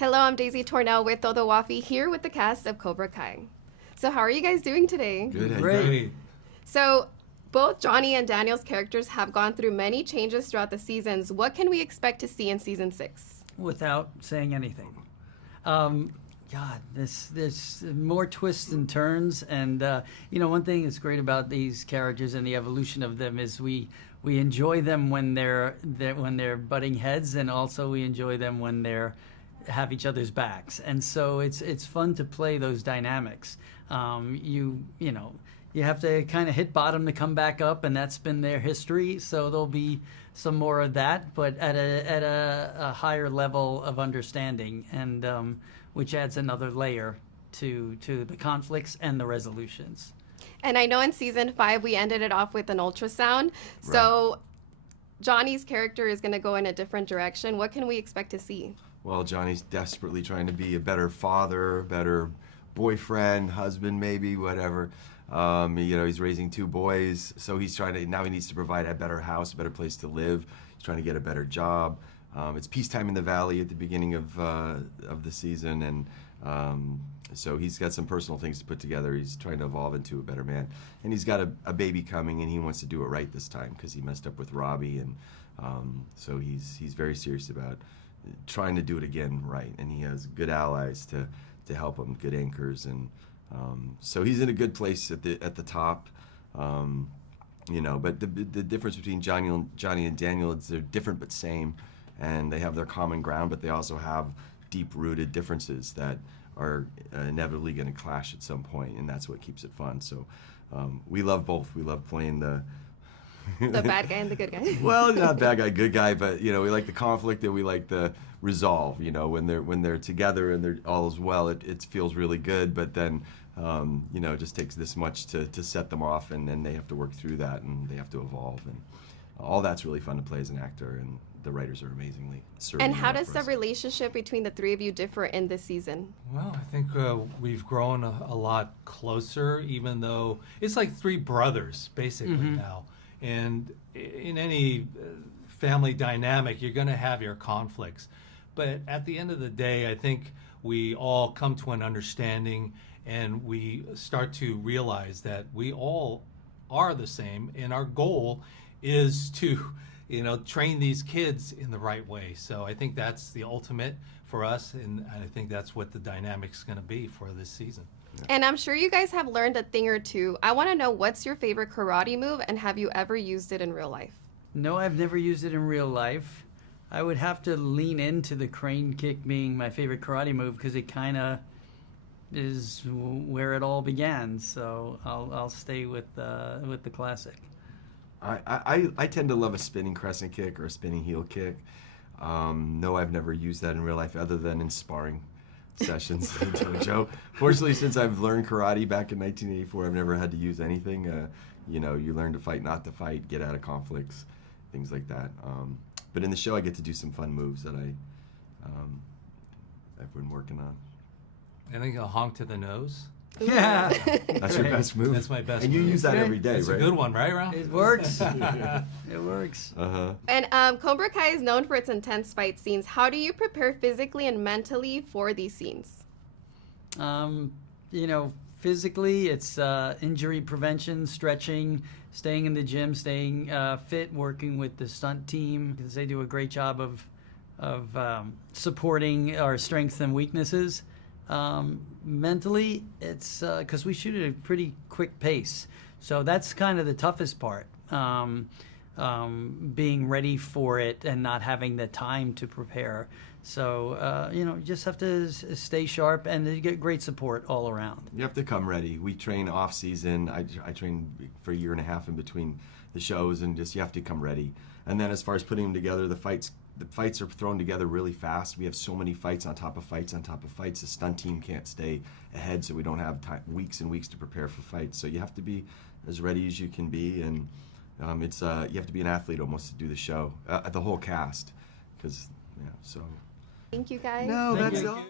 Hello, I'm Daisy Tornel with TodoWafi here with the cast of Cobra Kai. So how are you guys doing today? Good. Great. So both Johnny and Daniel's characters have gone through many changes throughout the seasons. What can we expect to see in season 6? Without saying anything. God, there's more twists and turns, and one thing that's great about these characters and the evolution of them is we enjoy them when they're butting heads, and also we enjoy them when they're have each other's backs, and so it's fun to play those dynamics. You have to kind of hit bottom to come back up, and that's been their history. So there'll be some more of that, but at a higher level of understanding, and which adds another layer to the conflicts and the resolutions. And I know in season 5 we ended it off with an ultrasound. Right. So Johnny's character is going to go in a different direction. What can we expect to see? Well, Johnny's desperately trying to be a better father, better boyfriend, husband, maybe, whatever. He's raising 2 boys, so he needs to provide a better house, a better place to live. He's trying to get a better job. It's peacetime in the valley at the beginning of the season, and so he's got some personal things to put together. He's trying to evolve into a better man, and he's got a baby coming, and he wants to do it right this time because he messed up with Robbie, and so he's very serious about trying to do it again right, and he has good allies to help him, good anchors, and so he's in a good place at the top. But the difference between Johnny and Daniel is they're different but same, and they have their common ground, but they also have deep-rooted differences that are inevitably going to clash at some point, and that's what keeps it fun. So we love both. We love playing the bad guy and the good guy. Well, not bad guy, good guy, but we like the conflict and we like the resolve. When they're together and they're all as well, it feels really good. But then it just takes this much to set them off, and then they have to work through that and they have to evolve, and all that's really fun to play as an actor. And the writers are amazingly serving. And how that does for the us. relationship between the 3 of you differ in this season? Well, I think we've grown a lot closer, even though it's like 3 brothers basically now. And in any family dynamic, you're going to have your conflicts. But at the end of the day, I think we all come to an understanding, and we start to realize that we all are the same, and our goal is to train these kids in the right way. So I think that's the ultimate for us, and I think that's what the dynamic's going to be for this season. And I'm sure you guys have learned a thing or two. I want to know, what's your favorite karate move, and have you ever used it in real life? No, I've never used it in real life. I would have to lean into the crane kick being my favorite karate move because it kind of is where it all began. So I'll stay with the classic. I tend to love a spinning crescent kick or a spinning heel kick. No, I've never used that in real life other than in sparring sessions in dojo. Fortunately, since I've learned karate back in 1984, I've never had to use anything. You learn to fight, not to fight, get out of conflicts, things like that. But in the show, I get to do some fun moves that I've been working on. I think a honk to the nose. Yeah. That's your best move. That's my best and you move. use that every day, It's right? a good one, right, Ralph? It works. It works. Uh-huh. And Cobra Kai is known for its intense fight scenes. How do you prepare physically and mentally for these scenes? Physically, it's injury prevention, stretching, staying in the gym, staying fit, working with the stunt team because they do a great job of supporting our strengths and weaknesses. Mentally, it's because we shoot at a pretty quick pace, so that's kind of the toughest part. Being ready for it and not having the time to prepare. So, you just have to stay sharp, and you get great support all around. You have to come ready. We train off season. I train for a year and a half in between the shows, and you have to come ready. And then as far as putting them together, the fights are thrown together really fast. We have so many fights on top of fights on top of fights. The stunt team can't stay ahead, so we don't have weeks and weeks to prepare for fights. So you have to be as ready as you can be, and you have to be an athlete almost to do the show. The whole cast, because so. Thank you, guys. No, Thank that's you. all.